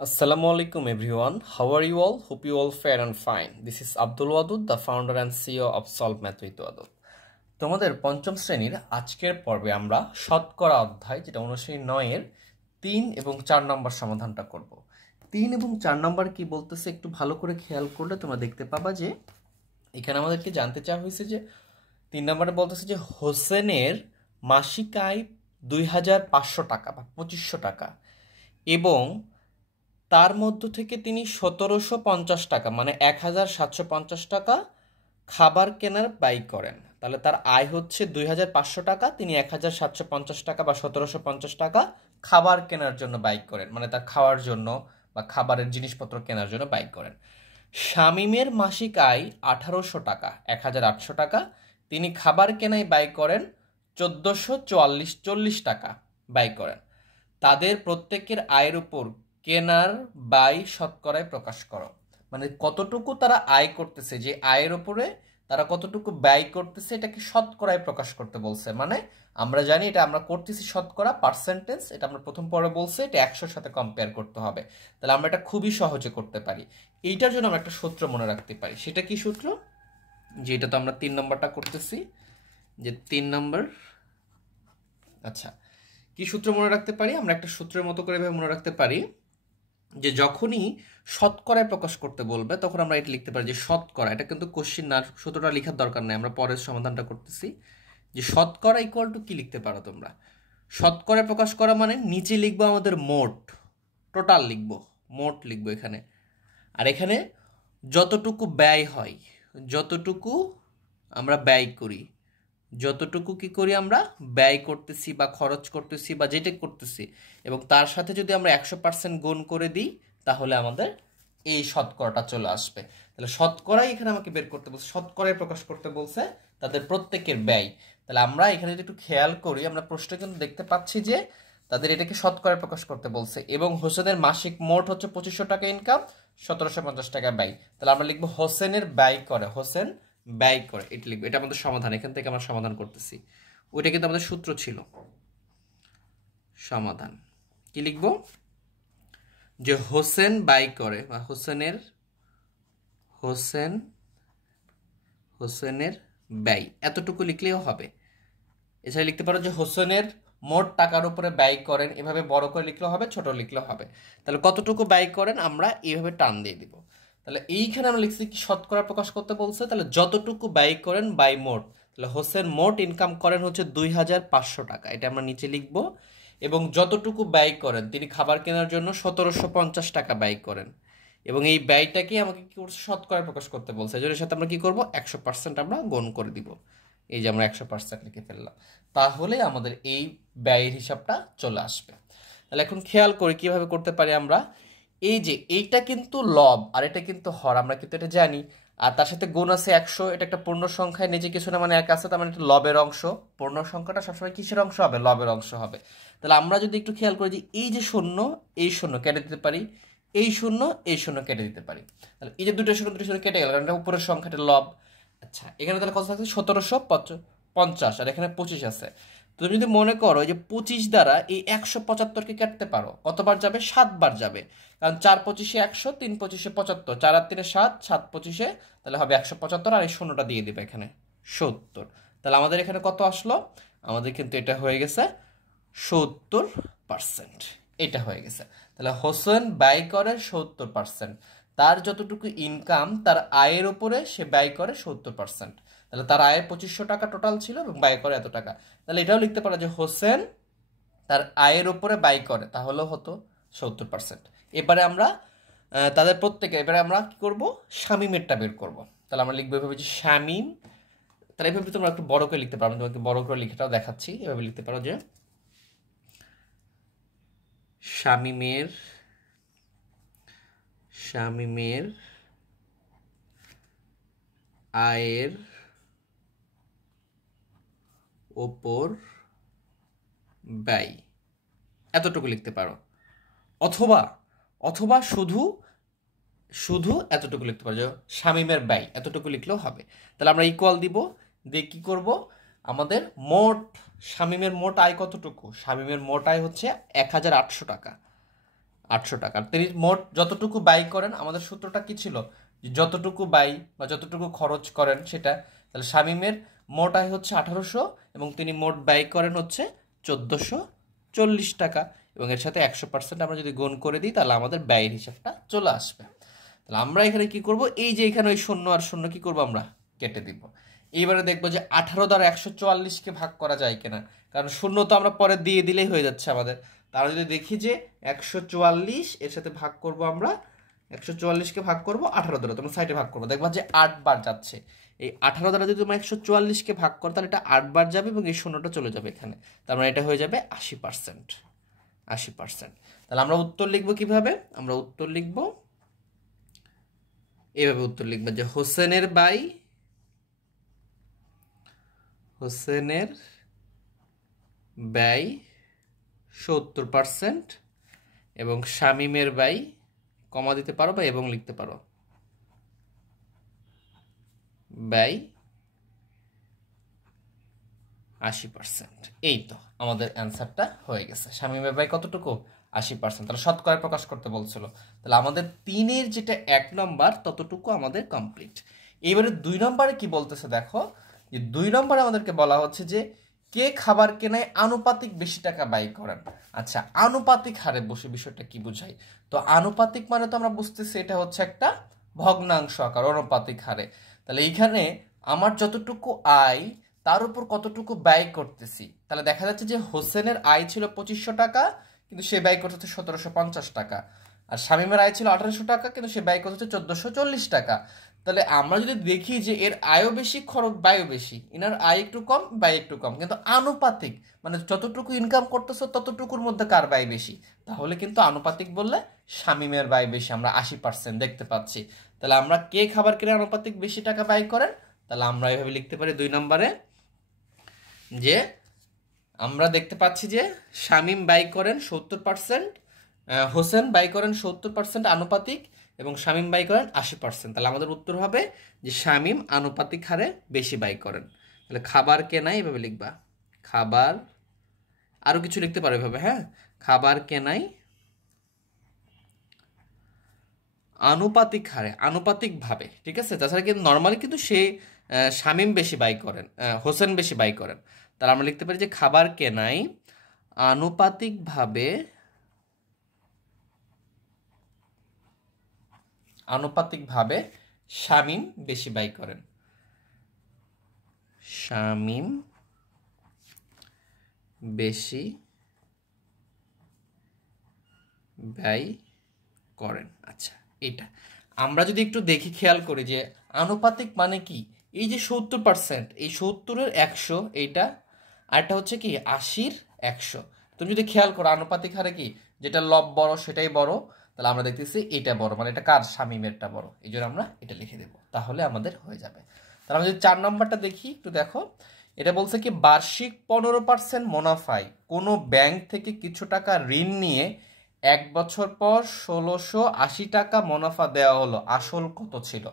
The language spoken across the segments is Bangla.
Assalamu alaikum everyone. How are you all? Hope you all fair and fine. This is Abdul Wadud, the founder and CEO of Solve Math with Wadud. তোমাদের পঞ্চম শ্রেণীর আজকের পর্বে আমরা শতকরা অধ্যায় যেটা অনুশ্রেণী 9 এর 3 এবং 4 নম্বর সমাধানটা করব। 3 এবং 4 নম্বর কি বলতেছে একটু ভালো করে খেয়াল করলে তোমরা দেখতে পাবা যে এখানে আমাদেরকে জানতে চাওয়া হয়েছে যে 3 নম্বরে বলতেছে যে হোসেনের মাসিক আয় 2500 টাকা বা 2500 টাকা এবং তার মধ্য থেকে তিনি 1750 টাকা মানে 1750 টাকা খাবার কেনার ব্যয় করেন। তাহলে তার আয় হচ্ছে 2500 টাকা, তিনি 1750 টাকা বা 1750 টাকা খাবার কেনার জন্য ব্যয় করেন, মানে তার খাওয়ার জন্য বা খাবারের জিনিসপত্র কেনার জন্য ব্যয় করেন। শামীমের মাসিক আয় 1800 টাকা 1800 টাকা, তিনি খাবার কেনায় ব্যয় করেন 1440 টাকা ব্যয় করেন। তাদের প্রত্যেকের আয়ের উপর কেনার ব্যয় শতকরায় প্রকাশ করো। মানে কতটুকু তারা আয় করতেছে, যে আয়ের উপরে তারা কতটুকু ব্যয় করতেছে এটাকে শতকরায় প্রকাশ করতে বলছে। মানে আমরা জানি এটা আমরা করতেছি শতকরা পার্সেন্টেজ, এটা আমরা প্রথম পর্বে বলছে এটা 100-র সাথে কম্পেয়ার করতে হবে। তাহলে আমরা এটা খুবই সহজে করতে পারি। এইটার জন্য আমরা একটা সূত্র মনে রাখতে পারি। সেটা কি সূত্র? যে এটা তো আমরা 3 নম্বরটা করতেছি, যে 3 নম্বর। আচ্ছা, কি সূত্র মনে রাখতে পারি? আমরা একটা সূত্রের মতো করে মনে রাখতে পারি যে যখনই শতকরায় প্রকাশ করতে বলবে তখন আমরা এটা লিখতে পারি যে শতকরা। এটা কিন্তু কোশ্চিন না, সূত্রটা লেখার দরকার নেই, আমরা পরের সমাধানটা করতেছি। যে শতকরা ইকুয়াল টু কি লিখতে পারো তোমরা? শতকরায় প্রকাশ করা মানে নিচে লিখবো আমাদের মোট, টোটাল লিখবো, মোট লিখবো এখানে। আর এখানে যতটুকু ব্যয় হয়, যতটুকু আমরা ব্যয় করি, যতটুকু কি করি আমরা ব্যয় করতেছি বা খরচ করতেছি বা যেটা করতেছি, এবং তার সাথে যদি আমরা 100% গুণ করে দিই তাহলে আমাদের এই শতকরাটা চলে আসবে। তাহলে শতকরাই এখানে আমাকে বের করতে বলছে, শতকরায় প্রকাশ করতে বলছে তাদের প্রত্যেকের ব্যয়। তাহলে আমরা এখানে যদি একটু খেয়াল করি, আমরা প্রশ্নে কিন্তু দেখতে পাচ্ছি যে তাদের এটাকে শতকরায় প্রকাশ করতে বলছে এবং হোসেনের মাসিক মোট হচ্ছে 2500 টাকা ইনকাম, 1750 টাকা ব্যয়। তাহলে আমরা লিখবো হোসেনের ব্যয় করে, হোসেন ব্যয় করে, এটা লিখবো। এটা আমাদের সমাধান, এখান থেকে আমরা সমাধান করতেছি। ওইটা কিন্তু আমাদের সূত্র ছিল। সমাধান কি লিখবো? যে হোসেন ব্যয় করে বা হোসেনের ব্যয়, এতটুকু লিখলেও হবে। এছাড়া লিখতে পারো যে হোসেনের মোট টাকার উপরে ব্যয় করেন, এভাবে বড় করে লিখলেও হবে, ছোট লিখলেও হবে। তাহলে কতটুকু ব্যয় করেন আমরা এইভাবে টান দিয়ে দিব। তাহলে এইখানে আমরা লিখছি কি শতকরা প্রকাশ করতে বলছে, তাহলে যতটুকু ব্যয় করেন বাই মোট। তাহলে হোসেন মোট ইনকাম করেন হচ্ছে 2500 টাকা, এটা আমরা নিচে লিখব। এবং যতটুকু ব্যয় করেন, তিনি খাবার কেনার জন্য 1750 টাকা ব্যয় করেন, এবং এই ব্যয়টাকে আমাকে কি করছে শতকরা প্রকাশ করতে বলছে। এর সাথে আমরা কি করব 100% আমরা গুণ করে দিব। এই যে আমরা 100% লিখে ফেললাম, তাহলে আমাদের এই ব্যয়ের হিসাবটা চলে আসবে। তাহলে এখন খেয়াল করি কিভাবে করতে পারি আমরা। এই যে এইটা কিন্তু লব আর এটা কিন্তু হর, আমরা কিন্তু এটা জানি। আর তার সাথে গুণ আছে 100, এটা একটা পূর্ণ সংখ্যায় নিজে কিছু না মানে এক আছে, তার মানে এটা লবের অংশ। পূর্ণ সংখ্যাটা সবসময় কিসের অংশ হবে? লবের অংশ হবে। তাহলে আমরা যদি একটু খেয়াল করি যে এই যে শূন্য, এই শূন্য কেটে দিতে পারি, এই শূন্য এই শূন্য কেটে দিতে পারি। তাহলে এই যে দুটো শূন্য কেটে গেল, কারণ এটা উপরের সংখ্যাটা লব। আচ্ছা, এখানে তাহলে কত থাকছে? 1750, আর এখানে 25 আছে। তুমি যদি মনে করো যে 25 দ্বারা এই 175কে কাটতে পারো, কতবার যাবে? 7 বার যাবে। কারণ 4 25-এ 100, 3 25-এ 75, 4 আর 3-এ 7, 7 25-এ তাহলে হবে 175, আর এই শূন্যটা দিয়ে দিবে এখানে 70। তাহলে আমাদের এখানে কত আসলো? আমাদের কিন্তু এটা হয়ে গেছে 70%। এটা হয়ে গেছে। তাহলে হোসেন ব্যয় করে 70%। তার যতটুকু ইনকাম তার আয়ের উপরে সে ব্যয় করে 70%। তাহলে তার আয় 2500 টাকা টোটাল ছিল এবং ব্যয় করে এত টাকা। তাহলে এটাও লিখতে পারো যে হোসেন তার আয়ের উপরে ব্যয় করে, তাহলেও হতো 70%। এবারে আমরা তাদের প্রত্যেকে, এবারে আমরা কি করব? শামীমেরটা বের করব। তাহলে আমরা লিখবো এভাবে যে শামীম। তাহলে এভাবে তোমরা একটু বড় করে লিখতে পারো, আমি তোমাকে বড় করে লিখাটাও দেখাচ্ছি। এভাবে লিখতে পারো যে শামীমের আয়ের ওপর ব্যয়, এতটুকু লিখতে পারো। অথবা শুধু এতটুকু লিখতে পারো যে শামীমের ব্যয়, এতটুকু লিখলেও হবে। তাহলে আমরা ইকুয়াল দিব, দিয়ে কি করব? আমাদের মোট শামীমের মোট আয় কতটুকু? শামীমের মোট আয় হচ্ছে 1800 টাকা। 800 টাকা। তিনি মোট যতটুকু ব্যয় করেন, আমাদের সূত্রটা কি ছিল, যতটুকু ব্যয় বা যতটুকু খরচ করেন সেটা। তাহলে শামীমের মোট আয় হচ্ছে 1800 এবং তিনি মোট ব্যয় করেন হচ্ছে 1440 টাকা, এবং এর সাথে 100% আমরা যদি গুণ করে দিই তাহলে আমাদের ব্যয়ের হিসাবটা চলে আসবে। তাহলে আমরা এখানে কি করব, এই যে এখানে ওই শূন্য আর শূন্য কি করব, আমরা কেটে দিব। এইবারে দেখবো যে 18 দ্বারা 144কে ভাগ করা যায় কিনা, কারণ শূন্য তো আমরা পরে দিয়ে দিলেই হয়ে যাচ্ছে আমাদের। তাহলে যদি দেখি যে 144 এর সাথে ভাগ করব আমরা, 144কে ভাগ করব 18 দ্বারা, তোমরা সাইডে ভাগ করবো, দেখবা যে 8 বার যাচ্ছে। এই 18 দ্বারা যদি তোমরা 144কে ভাগ করো তাহলে এটা 8 বার যাবে এবং এই শূন্যটা চলে যাবে এখানে, তার মানে এটা হয়ে যাবে 80%। 80%। তাহলে আমরা উত্তর লিখবো কিভাবে, আমরা উত্তর লিখবো এইভাবে, উত্তর লিখবো যে হোসেনের ব্যয় 70% এবং শামীমের ব্যয়, কমা দিতে পারো বা এবং লিখতে পারো, ব্যয় 80%। এই তো আমাদের অ্যান্সারটা হয়ে গেছে। শামীমের ব্যয় কতটুকু, 80%। তাহলে শতকরায় প্রকাশ করতে বলছিল। তাহলে আমাদের 3-এর যেটা 1 নম্বর ততটুকু আমাদের কমপ্লিট। এবারে 2 নম্বরে কি বলতেছে দেখো, যে 2 নম্বরে আমাদেরকে বলা হচ্ছে যে কে খাবার কেনায় আনুপাতিক বেশি টাকা ব্যয় করেন। আচ্ছা, আনুপাতিক হারে বসে বিষয়টা কি বোঝায়, তো আনুপাতিক মানে তো আমরা বুঝতেছি এটা হচ্ছে একটা ভগ্নাংশ আকার, অনুপাতিক হারে। তাহলে এইখানে আমার যতটুকু আয় তার উপর কতটুকু ব্যয় করতেছি। তাহলে দেখা যাচ্ছে যে হোসেনের আয় ছিল 2500 টাকা, কিন্তু সে ব্যয় করতেছে 1750 টাকা। আর শামীমের আয় ছিল 1800 টাকা, কিন্তু সে ব্যয় করতেছে 1440 টাকা। তাহলে আমরা যদি দেখি যে এর আয়ও বেশি খরচ ব্যয়ও বেশি, এনার আয় একটু কম ব্যয় একটু কম, কিন্তু আনুপাতিক মানে যতটুকু ইনকাম করতেছো ততটুকুর মধ্যে কার ব্যয় বেশি, তাহলে কিন্তু আনুপাতিক বললে শামীমের ব্যয় বেশি, আমরা 80% দেখতে পাচ্ছি। তাহলে আমরা কে খাবার কিনে আনুপাতিক বেশি টাকা ব্যয় করেন, তাহলে আমরা এইভাবে লিখতে পারি 2 নম্বরে যে আমরা দেখতে পাচ্ছি যে শামীম ব্যয় করেন 70%, হোসেন ব্যয় করেন 70% আনুপাতিক, এবং শামীম ব্যয় করেন 80%। তাহলে আমাদের উত্তর হবে যে শামীম আনুপাতিক হারে বেশি ব্যয় করেন। তাহলে খাবার কেনাই এভাবে লিখবা, খাবার, আরো কিছু লিখতে পারো এভাবে, হ্যাঁ, খাবার কেনাই আনুপাতিক হারে, আনুপাতিক ভাবে, ঠিক আছে। তাছাড়া কিন্তু নর্মালি কিন্তু সে শামীম বেশি ব্যয় করেন, হোসেন বেশি ব্যয় করেন। তাহলে আমরা লিখতে পারি যে খাবার কেনাই আনুপাতিকভাবে শামীম বেশি ব্যয় করেন, শামীম বেশি ব্যয় করেন। আচ্ছা, এটা আমরা যদি একটু দেখি, খেয়াল করি যে আনুপাতিক মানে কি, এই যে 70%, এই 70-এর 100 এইটা, আরটা হচ্ছে কি 80-র 100। তুমি যদি খেয়াল করো আনুপাতিক হারে কি, যেটা লব বড় সেটাই বড়, তাহলে আমরা দেখতেছি এটা বড়, মানে এটা কার, শামীমেরটা বড়, এই জন্য আমরা এটা লিখে দেব, তাহলে আমাদের হয়ে যাবে। তাহলে আমরা যদি 4 নম্বরটা দেখি একটু দেখো, এটা বলছে কি বার্ষিক 15% মুনাফায় কোনো ব্যাংক থেকে কিছু টাকা ঋণ নিয়ে 1 বছর পর 1680 টাকা মুনাফা দেওয়া হলো, আসল কত ছিল।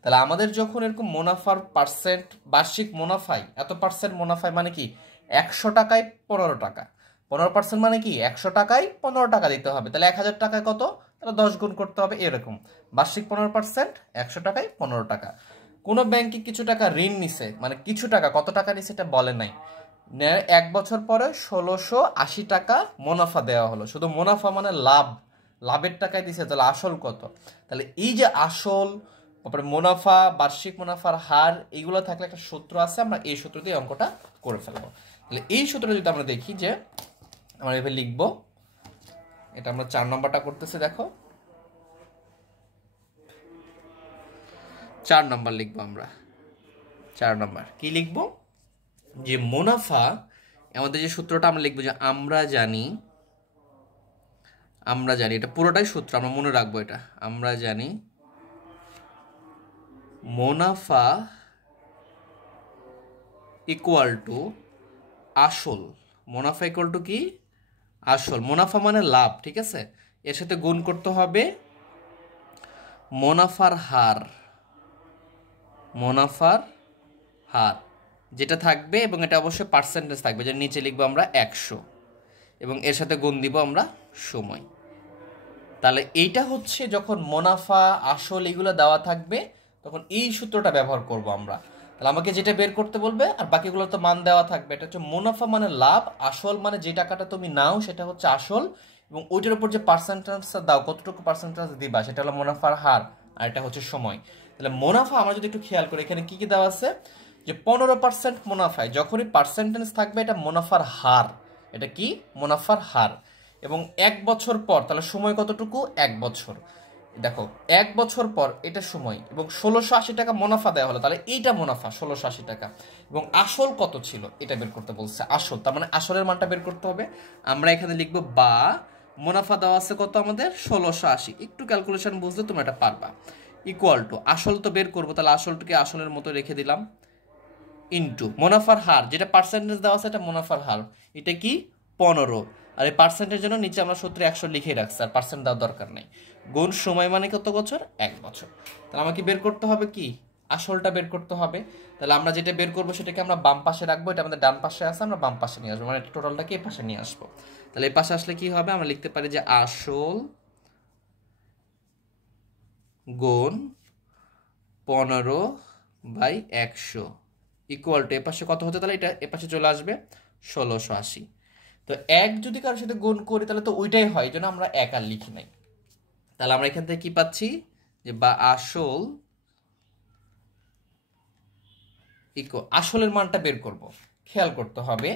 তাহলে আমাদের যখন এরকম মুনাফার পার্সেন্ট, বার্ষিক মুনাফায় এত পার্সেন্ট মুনাফায় মানে কি 100 টাকায় 15 টাকা, 15% মানে কি 100 টাকায় 15 টাকা দিতে হবে। তাহলে 1000 টাকায় কত, তাহলে 10 গুণ করতে হবে, এরকম বার্ষিক 15%, 100 টাকায় 15 টাকা। কোনো ব্যাংকে কিছু টাকা ঋণ নিছে, মানে কিছু টাকা, কত টাকা নিছে এটা বলে নাই, 1 বছর পরে 1680 টাকা মুনাফা দেওয়া হলো। শুধু মুনাফা মানে লাভ, লাভের টাকায় দিছে, তাহলে আসল কত। তাহলে এই যে আসল, তারপরে মুনাফা, বার্ষিক মুনাফার হার, এইগুলো থাকলে একটা সূত্র আছে, আমরা এই সূত্র দিয়ে অঙ্কটা করে ফেলবো। তাহলে এই সূত্রটা যদি আমরা দেখি যে আমরা এভাবে লিখবো, এটা আমরা 4 নম্বরটা করতেছি, দেখো 4 নম্বর লিখবো আমরা। 4 নম্বর কি লিখবো, যে মুনাফা, আমাদের যে সূত্রটা আমরা লিখবো যে আমরা জানি, এটা পুরোটাই সূত্র, আমরা মনে রাখবো এটা, আমরা জানি মুনাফা ইকুয়াল টু আসল, মুনাফা ইকুয়াল টু কি, আসল, মুনাফা মানে লাভ, ঠিক আছে, এর সাথে গুণ করতে হবে মুনাফার হার, মুনাফার হার যেটা থাকবে, এবং এটা অবশ্যই পার্সেন্টেজ থাকবে, যে নিচে লিখবো আমরা 100, এবং এর সাথে গুণ দিব আমরা সময়। তাহলে এইটা হচ্ছে যখন মুনাফা আসল এগুলো দেওয়া থাকবে তখন এই সূত্রটা ব্যবহার করব আমরা। তাহলে আমাকে যেটা বের করতে বলবে আর বাকিগুলো তো মান দেওয়া থাকবে। এটা হচ্ছে মুনাফা মানে লাভ, আসল মানে যে টাকাটা তুমি নাও সেটা হচ্ছে আসল, এবং ওইটার উপর যে পার্সেন্টেজটা দাও কতটুকু পার্সেন্টেজ দিবা সেটা হলো মুনাফার হার, আর এটা হচ্ছে সময়। তাহলে মুনাফা আমরা যদি একটু খেয়াল করি এখানে কি কি দেওয়া আছে, যে 15% মুনাফায় যখনই পার্সেন্টেজ থাকবে এটা মুনাফার হার, এটা কি মুনাফার হার। এবং 1 বছর পর, তাহলে সময় কতটুকু 1 বছর, দেখো 1 বছর পর এটা সময়, এবং 1680 টাকা মুনাফা দেওয়া হলো, তাহলে এইটা মুনাফা 1680 টাকা। এবং আসল কত ছিল এটা বের করতে বলছে, আসল তার মানে আসলের মানটা বের করতে হবে। আমরা এখানে লিখবো বা মুনাফা দেওয়া আছে কত আমাদের 1680, একটু ক্যালকুলেশন বুঝলে তোমরা এটা পারবা, ইকুয়াল টু আসল তো বের করবো, তাহলে আসলটাকে আসলের মতো রেখে দিলাম, ইন্টু মুনাফার হার, যেটা পার্সেন্টেজ দেওয়া আছে এটা মুনাফার হার, এটা কি 15, আর এই পার্সেন্টের জন্য নিচে আমরা সূত্রে 100 লিখে রাখছি, আর পার্সেন্ট দেওয়ার দরকার নেই। গুণ সময় মানে কত বছর 1 বছর। তাহলে আমাকে বের করতে হবে কি আসলটা বের করতে হবে। তাহলে আমরা যেটা বের করবো সেটাকে আমরা বাম পাশে রাখবো, এটা আমাদের ডান পাশে আছে, আমরা বাম পাশে নিয়ে আসবো, মানে টোটালটাকে এই পাশে নিয়ে আসবো। তাহলে এই পাশে আসলে কি হবে, আমরা লিখতে পারি যে আসল গুণ 15/100 ইকুয়াল টু এপাশে কত হতে, তাহলে এটা এপাশে চলে আসবে 1680। তো এক যদি কারোর সাথে গুণ করি তাহলে তো ওইটাই হয়, এই জন্য আমরা এক আর লিখি নাই। তাহলে আমরা এখান থেকে কি পাচ্ছি, যে বা আসল আসলের মানটা বের করব। খেয়াল করতে হবে,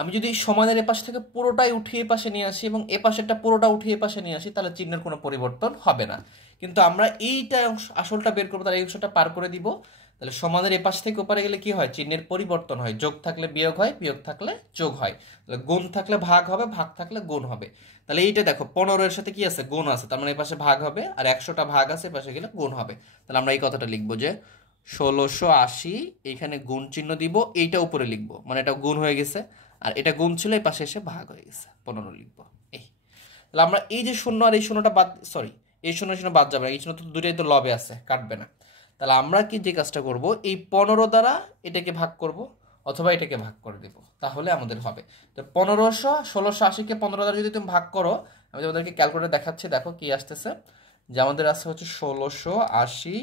আমি যদি সমানের এপাশ থেকে পুরোটাই উঠিয়ে পাশে নিয়ে আসি এবং এপাশেরটা পুরোটা উঠিয়ে পাশে নিয়ে আসি তাহলে চিহ্নের কোনো পরিবর্তন হবে না। কিন্তু আমরা এইটা আসলটা বের করবো, তাহলে এই অংশটা পার করে দিব। তাহলে সমানের এপাশ থেকে ওপারে গেলে কি হয়, চিহ্নের পরিবর্তন হয়, যোগ থাকলে বিয়োগ হয়, বিয়োগ থাকলে যোগ হয়, তাহলে গুণ থাকলে ভাগ হবে, ভাগ থাকলে গুণ হবে। তাহলে এইটা দেখো 15 এর সাথে কি আছে, গুণ আছে, তার মানে এই পাশে ভাগ হবে, আর 100টা ভাগ আছে এপাশে গেলে গুণ হবে। তাহলে আমরা এই কথাটা লিখবো যে 1680, এইখানে গুণ চিহ্ন দিব, এইটা উপরে লিখবো, মানে এটা গুণ হয়ে গেছে, আর এটা গুণ ছিল এই পাশে এসে ভাগ হয়ে গেছে, 15 লিখবো। এই তাহলে আমরা এই যে শূন্য আর এই শূন্যটা বাদ, সরি এই শূন্য শূন্য বাদ যাবে না, এই শূন্য তো দুটোই তো লবে আছে, কাটবে না। তাহলে আমরা কি যে কাজটা করব, এই 15 দ্বারা এটাকে ভাগ করব অথবা এটাকে ভাগ করে দেব, তাহলে আমাদের হবে। তো 1680কে 15 দ্বারা যদি তুমি ভাগ করো, আমি তোমাদেরকে ক্যালকুলেটর দেখাচ্ছি, দেখো কি আসতেছে, যে আমাদের আসছে হচ্ছে 1680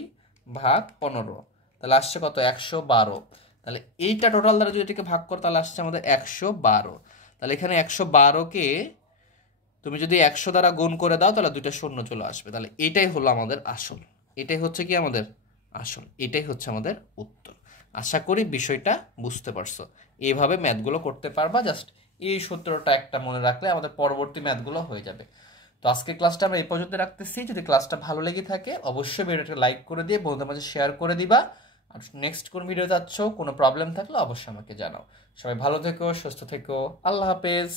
ভাগ 15, তাহলে আসছে কত 112। তাহলে এইটা টোটাল দ্বারা যদি এটাকে ভাগ করো তাহলে আসছে আমাদের 112। তাহলে এখানে 112কে তুমি যদি 100 দ্বারা গুণ করে দাও তাহলে দুইটা শূন্য চলে আসবে, তাহলে এটাই হলো আমাদের আসল, এটাই হচ্ছে কি আমাদের আসল, এটাই হচ্ছে আমাদের উত্তর। আশা করি বিষয়টা বুঝতে পারছো, এইভাবে ম্যাথগুলো করতে পারবা, জাস্ট এই সূত্রটা একটা মনে রাখলে আমাদের পরবর্তী ম্যাথগুলো হয়ে যাবে। তো আজকে ক্লাসটা আমরা এই পর্যন্ত রাখতেছি, যদি ক্লাসটা ভালো লেগে থাকে অবশ্যই ভিডিওটা লাইক করে দিয়ে বন্ধুদের মাঝে শেয়ার করে দিবা, আর নেক্সট কোন ভিডিও যাচ্ছ কোনো প্রবলেম থাকলে অবশ্যই আমাকে জানাও। সবাই ভালো থেকো, সুস্থ থেকো, আল্লাহ হাফেজ।